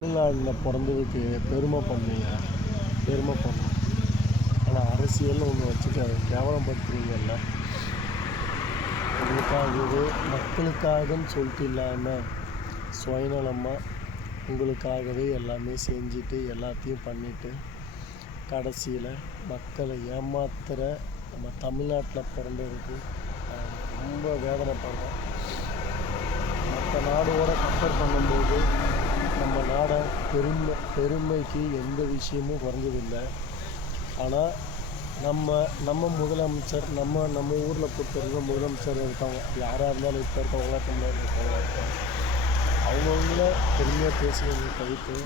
தமிழ்நாட்டில் பிறந்ததுக்கு பெருமை பண்ணீங்க, பெருமை பண்ணணும். ஆனால் அரசியல்னு ஒன்று வச்சுட்டு அதை கேவலப்படுத்துறீங்கல்ல. உங்களுக்காகவே மக்களுக்காகன்னு சொல்லிட்டு இல்லாமல் சுயநலமாக உங்களுக்காகவே எல்லாமே செஞ்சுட்டு எல்லாத்தையும் பண்ணிவிட்டு கடைசியில் மக்களை ஏமாத்துகிற நம்ம தமிழ்நாட்டில் பிறந்ததுக்கு ரொம்ப வேதனைப்படுறோம். மற்ற நாடோட கம்பேர் பண்ணும்போது நம்ம நாடை பெருமைக்கு எந்த விஷயமும் குறைஞ்சதில்லை. ஆனால் நம்ம முதலமைச்சர் நம்ம ஊரில் பொறுத்தவரைக்கும் முதலமைச்சர் இருக்காங்க, யாராக இருந்தாலும் இப்போ இருக்கவங்களா தமிழ்நாட்டில் இருக்கவங்களா இருக்காங்க, அவங்கவுங்கள பெருமையாக பேசுகிறத தவிர்த்து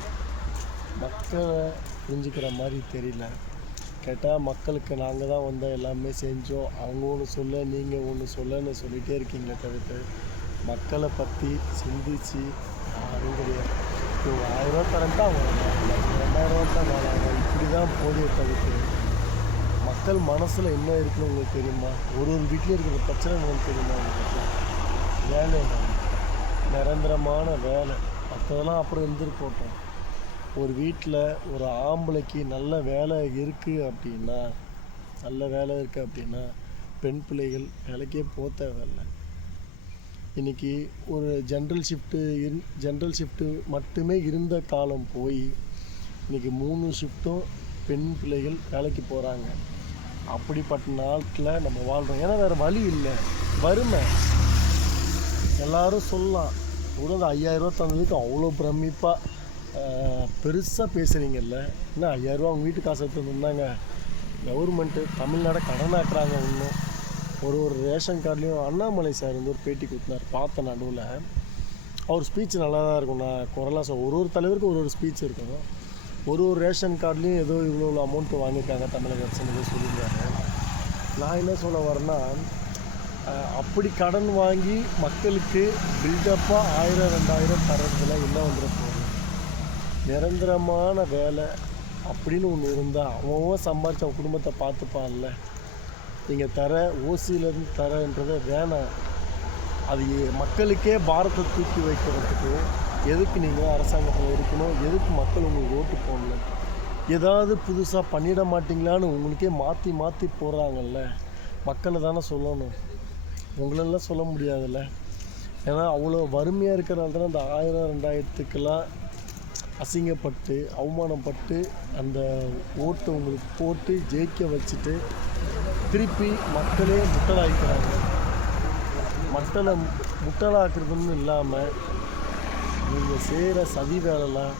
மக்களை புரிஞ்சுக்கிற மாதிரி தெரியல. கேட்டால் மக்களுக்கு நாங்கள் தான் வந்தால் எல்லாமே செஞ்சோம், அவங்க ஒன்று சொல்ல நீங்கள் ஒன்று சொல்லன்னு சொல்லிகிட்டே இருக்கீங்களே தவிர்த்து மக்களை பற்றி சிந்திச்சு யாரும் கிடையாது. இப்போ 1000 தரேன்ட்டு அவங்க 2000 தான் வேணாங்க, இப்படி தான் போதிய தவிர்த்து மக்கள் மனசில் என்ன இருக்குன்னு உங்களுக்கு தெரியுமா? ஒரு வீட்டில் இருக்கிற பிரச்சனை உங்களுக்கு தெரியுமா? உங்களுக்கு வேலை நிரந்தரமான வேலை, மற்றதெல்லாம் அப்புறம் இருந்துட்டு போட்டோம். ஒரு வீட்டில் ஒரு ஆம்பளைக்கு நல்ல வேலை இருக்குது அப்படின்னா பெண் பிள்ளைகள் வேலைக்கே போக தேவையில்லை. இன்றைக்கி ஒரு ஜென்ரல் ஷிஃப்ட்டு மட்டுமே இருந்த காலம் போய் இன்றைக்கி 3 ஷிஃப்ட்டும் பெண் பிள்ளைகள் வேலைக்கு போகிறாங்க. அப்படிப்பட்ட நாட்டில் நம்ம வாழ்கிறோம். ஏன்னா வேறு வழி இல்லை, வறுமை. எல்லோரும் சொல்லலாம், கூட அந்த 5000 தந்ததுக்கு அவ்வளோ பிரமிப்பாக பெருசாக பேசுகிறீங்கல்ல. என்ன 5000 அவங்க வீட்டு காசு எடுத்துருந்தாங்க. கவர்மெண்ட்டு தமிழ்நாடை கடனாக்குறாங்க. இன்னும் ஒரு ரேஷன் கார்ட்லேயும் அண்ணாமலை சார் வந்து ஒரு பேட்டி கொடுத்தார், பார்த்த நடுவில். அவர் ஸ்பீச் நல்லா தான் இருக்கும். நான் குரலாக ஒரு தலைவருக்கும் ஒரு ஸ்பீச் இருக்கும். ஒரு ரேஷன் கார்ட்லேயும் ஏதோ இவ்வளோ அமௌண்ட்டு வாங்கியிருக்காங்க தமிழக அரசுன்னு ஏதோ சொல்லியிருந்தாங்க. நான் என்ன சொல்ல வரேன்னா, அப்படி கடன் வாங்கி மக்களுக்கு பில்டப்பாக 1000 2000 தரதுல என்ன வந்துட போகுது? நிரந்தரமான வேலை அப்படின்னு ஒன்று இருந்தால் அவன் சம்பாதிச்ச குடும்பத்தை பார்த்துப்பான்ல. நீங்கள் ஓசியிலேருந்து தரன்றதை வேணாம். அது மக்களுக்கே பாரத்தை தூக்கி வைக்கிறதுக்கு எதுக்கு நீங்கள் அரசாங்கத்தில் இருக்கணும்? எதுக்கு மக்கள் உங்களுக்கு ஓட்டு போடணும்? ஏதாவது புதுசாக பண்ணிட மாட்டிங்களான்னு உங்களுக்கே மாற்றி போடுறாங்கல்ல. மக்களை தானே சொல்லணும், உங்களெல்லாம் சொல்ல முடியாதுல்ல. ஏன்னா அவ்வளோ வறுமையாக இருக்கிறனால தானே அந்த 1000 2000த்துக்கெல்லாம் அசிங்கப்பட்டு அவமானப்பட்டு அந்த ஓட்டு உங்களுக்கு போட்டு ஜெயிக்க வச்சுட்டு திருப்பி மக்களே முட்டலாக்கிறாங்க. மக்களை முட்டலாக்குறதுன்னு இல்லாமல் நீங்கள் செய்கிற சதி வேலைலாம்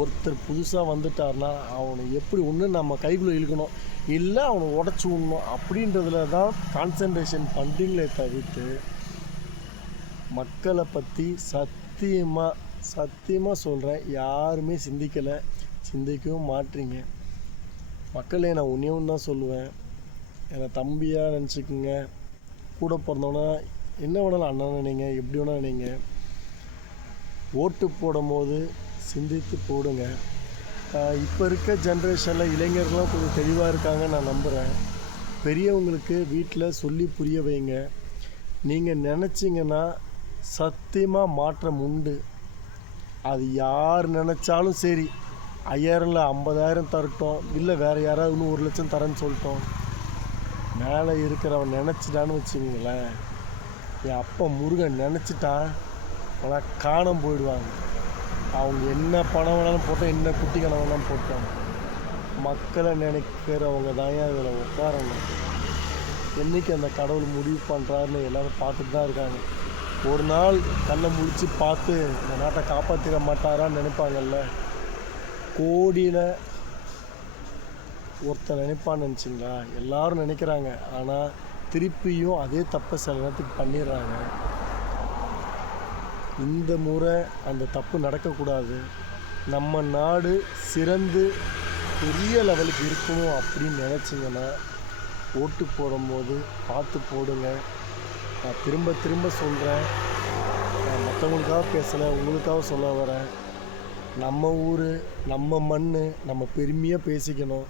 ஒருத்தர் புதுசாக வந்துட்டார்னா அவனை எப்படி ஒன்று நம்ம கைக்குள்ளே இழுக்கணும், இல்லை அவனை உடச்சி விடணும் அப்படின்றதுல தான் கான்சன்ட்ரேஷன் பண்ணுறீங்களே தவிர்த்து மக்களை பற்றி சத்தியமாக சொல்கிறேன், யாருமே சிந்திக்கவும் மாட்டீங்க. மக்களே, நான் ஒன்றே தான் சொல்லுவேன், என்னை தம்பியாக நினச்சிக்கோங்க. கூட பிறந்தவனா என்ன வேணாலும் அண்ணன் நினைங்க, எப்படி வேணால் நினைங்க. ஓட்டு போடும் போது சிந்தித்து போடுங்க. இப்போ இருக்க ஜென்ரேஷனில் இளைஞர்கள்லாம் கொஞ்சம் தெளிவாக இருக்காங்க, நான் நம்புகிறேன். பெரியவங்களுக்கு வீட்டில் சொல்லி புரிய வைங்க. நீங்கள் நினச்சிங்கன்னா சத்தியமாக மாற்றம் உண்டு. அது யார் நினச்சாலும் சரி, 5000 50,000 தரட்டும், இல்லை வேறு யாராவது இன்னும் 1 லட்சம் தரேன்னு சொல்லிட்டோம். மேலே இருக்கிறவன் நினச்சிட்டான்னு வச்சுங்களேன், என் அப்பா முருகன் நினச்சிட்டா ஆனால் காணாமல் போயிடுவாங்க. அவங்க என்ன பணம் வேணாலும் போட்டோம், என்ன குட்டி கணம் வேணாலும் போட்டோம். மக்களை நினைக்கிறவங்க தான் இதில் உட்காரணும். என்றைக்கு அந்த கடவுள் முடிவு பண்ணுறாருன்னு எல்லோரும் பார்த்துட்டு தான் இருக்காங்க. ஒரு நாள் கண்ணை முடித்து பார்த்து இந்த நாட்டை காப்பாற்றிட மாட்டாரான்னு நினைப்பாங்கல்ல. கோடியில் ஒருத்தர் நினைப்பான்னு நினச்சிங்களா? எல்லோரும் நினைக்கிறாங்க. ஆனால் திருப்பியும் அதே தப்பை சில நேரத்துக்கு பண்ணிடுறாங்க. இந்த முறை அந்த தப்பு நடக்கக்கூடாது. நம்ம நாடு சிறந்து பெரிய லெவலுக்கு இருக்கணும் அப்படின்னு நினச்சிங்கன்னா ஓட்டு போடும்போது பார்த்து போடுங்க. நான் திரும்ப சொல்கிறேன், நான் மற்றவங்களுக்காக பேசலை, உங்களுக்காக சொல்ல வரேன். நம்ம ஊர், நம்ம மண், நம்ம பெருமையாக பேசிக்கணும்.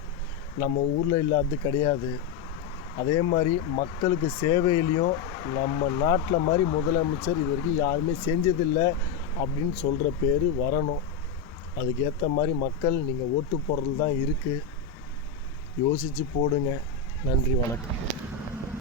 நம்ம ஊரில் இல்லாதது கிடையாது. அதே மாதிரி மக்களுக்கு சேவையிலையும் நம்ம நாட்டில் மாதிரி முதலமைச்சர் இது வரைக்கும் யாருமே செஞ்சதில்லை அப்படின்னு சொல்கிற பேர் வரணும். அதுக்கேற்ற மாதிரி மக்கள் நீங்கள் ஓட்டு போடுறது தான் இருக்குது. யோசித்து போடுங்க. நன்றி, வணக்கம்.